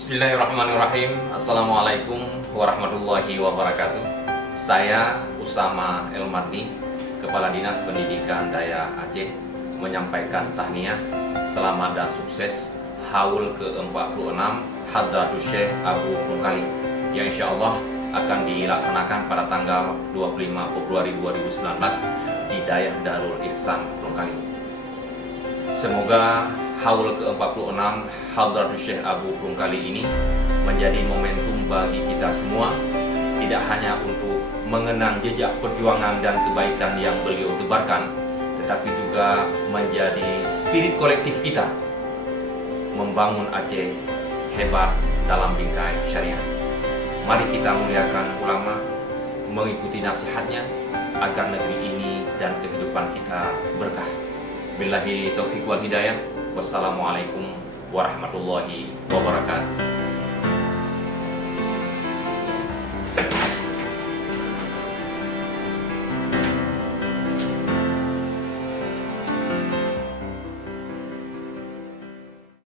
Bismillahirrahmanirrahim. Assalamualaikum warahmatullahi wabarakatuh. Saya Usama Elmardi, Kepala Dinas Pendidikan Daya Aceh, menyampaikan tahniah selamat dan sukses haul ke-46 Hadratus Syekh Abu Prungkali yang insya Allah akan dilaksanakan pada tanggal 25 Februari 2019 di Dayah Darul Ihsan Prungkali. Semoga haul ke-46 Hadratus Syekh Abu Prungkali ini menjadi momentum bagi kita semua, tidak hanya untuk mengenang jejak perjuangan dan kebaikan yang beliau tebarkan, tetapi juga menjadi spirit kolektif kita membangun Aceh hebat dalam bingkai syariah. Mari kita muliakan ulama, mengikuti nasihatnya agar negeri ini dan kehidupan kita berkah. Billahi taufiq wal hidayah. Wassalamualaikum warahmatullahi wabarakatuh.